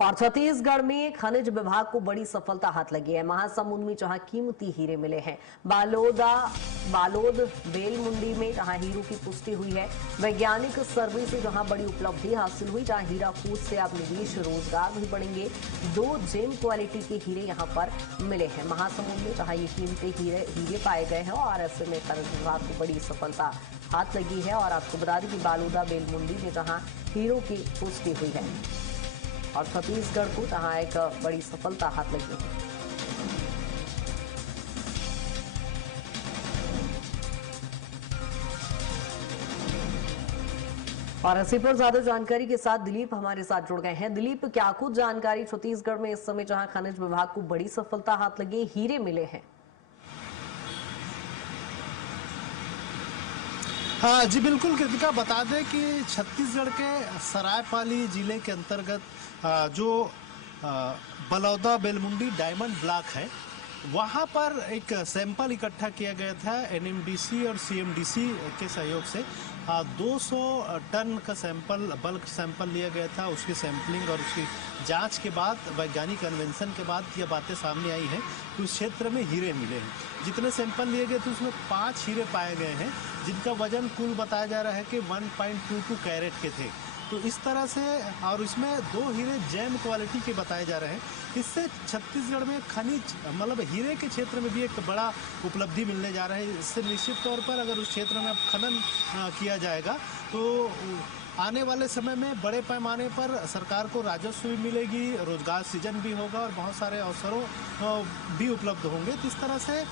और छत्तीसगढ़ में खनिज विभाग को बड़ी सफलता हाथ लगी है। महासमुंद में जहां कीमती हीरे मिले हैं, बालोद बेलमुंडी में जहां हीरो की पुष्टि हुई है, वैज्ञानिक सर्वे से जहां बड़ी उपलब्धि हासिल हुई, जहां हीरा खोज से अब निवेश रोजगार भी बढ़ेंगे। 2 जेम क्वालिटी के हीरे यहां पर मिले हैं। महासमुंद में जहां ये कीमती हीरे पाए गए हैं और ऐसे में खनिज विभाग को बड़ी सफलता हाथ लगी है। और आपको बता दें कि बालोदा बेलमुंडी में जहां हीरो की पुष्टि हुई है और छत्तीसगढ़ को जहां एक बड़ी सफलता हाथ लगी है। और इसी पर ज्यादा जानकारी के साथ दिलीप हमारे साथ जुड़ गए हैं। दिलीप, क्या कुछ जानकारी छत्तीसगढ़ में इस समय जहां खनिज विभाग को बड़ी सफलता हाथ लगी, हीरे मिले हैं? हाँ जी, बिल्कुल कृतिका, बता दें कि छत्तीसगढ़ के सरायपाली जिले के अंतर्गत जो बलौदा बेलमुंडी डायमंड ब्लॉक है, वहाँ पर एक सैंपल इकट्ठा किया गया था एनएमडीसी और सीएमडीसी के सहयोग से। 200 टन का सैंपल, बल्क सैंपल लिया गया था। उसकी सैंपलिंग और उसकी जांच के बाद, वैज्ञानिक कन्वेंशन के बाद ये बातें सामने आई हैं कि उस क्षेत्र में हीरे मिले हैं। जितने सैंपल लिए गए थे उसमें 5 हीरे पाए गए हैं, जिनका वजन कुल बताया जा रहा है कि 1.22 कैरेट के थे। तो इस तरह से, और इसमें 2 हीरे जेम क्वालिटी के बताए जा रहे हैं। इससे छत्तीसगढ़ में खनिज, मतलब हीरे के क्षेत्र में भी एक बड़ा उपलब्धि मिलने जा रहा है। इससे निश्चित तौर पर अगर उस क्षेत्र में खनन किया जाएगा तो आने वाले समय में बड़े पैमाने पर सरकार को राजस्व भी मिलेगी, रोजगार सृजन भी होगा और बहुत सारे अवसरों भी उपलब्ध होंगे। तो इस तरह से,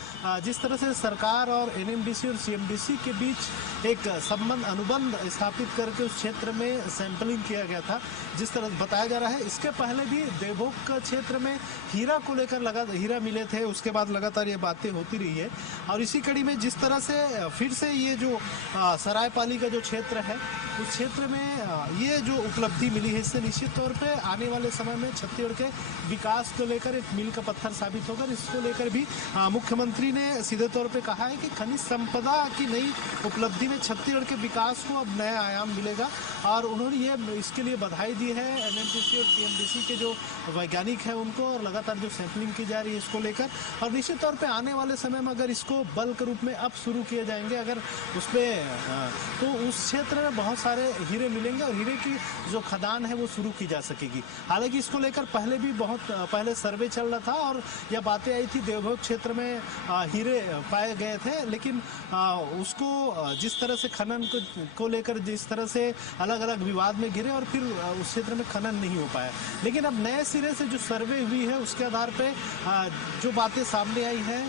जिस तरह से सरकार और एनएमडीसी और सीएमडीसी के बीच एक अनुबंध स्थापित करके उस क्षेत्र में सैंपलिंग किया गया था, जिस तरह बताया जा रहा है, इसके पहले भी देवभोग का क्षेत्र में हीरा को लेकर हीरा मिले थे। उसके बाद लगातार ये बातें होती रही है और इसी कड़ी में जिस तरह से फिर से ये जो सरायपाली का जो क्षेत्र है, उस क्षेत्र में ये जो उपलब्धि मिली है, इससे निश्चित तौर पे आने वाले समय में छत्तीसगढ़ के विकास को लेकर एक मील का पत्थर साबित होगा। इसको लेकर भी मुख्यमंत्री ने सीधे तौर पे कहा है कि खनिज संपदा की नई उपलब्धि में छत्तीसगढ़ के विकास को अब नया आयाम मिलेगा और उन्होंने ये इसके लिए बधाई दी है एनएमडीसी और सीएमडीसी के जो वैज्ञानिक हैं उनको, और लगातार जो सैंपलिंग की जा रही है इसको लेकर। और निश्चित तौर पे आने वाले समय में अगर इसको बल्क रूप में अब शुरू किए जाएंगे, अगर उस पर, तो उस क्षेत्र में बहुत सारे हीरे मिलेंगे और हीरे की जो खदान है वो शुरू की जा सकेगी। हालांकि इसको लेकर पहले भी बहुत पहले सर्वे चल रहा था और यह बातें आई थी, देवभोग क्षेत्र में हीरे पाए गए थे, लेकिन उसको जिस तरह से खनन को लेकर जिस तरह से अलग अलग विवाद में घिरे और फिर उस क्षेत्र में खनन नहीं हो पाया। लेकिन अब नए सिरे से जो सर्वे हुई है उसके आधार पे जो बातें सामने आई हैं,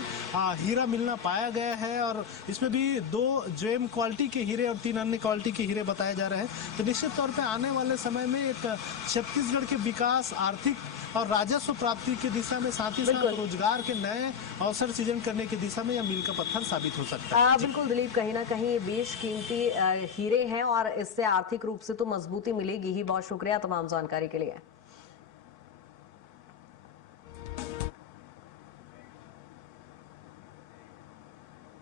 हीरा मिलना पाया गया है और इसमें भी 2 जेम क्वालिटी के हीरे और 3 अन्य क्वालिटी के हीरे बताए जा रहे हैं। तो निश्चित तौर पे आने वाले समय में एक छत्तीसगढ़ के विकास, आर्थिक और राजस्व प्राप्ति की दिशा में, साथ ही साथ रोजगार के नए अवसर सृजन करने की दिशा में यह मील का पत्थर साबित हो सकता है। बिल्कुल दिलीप, कहीं ना कहीं बेशकीमती हीरे हैं और इससे आर्थिक रूप से तो मजबूती मिलेगी ही। बहुत शुक्रिया तमाम जानकारी के लिए।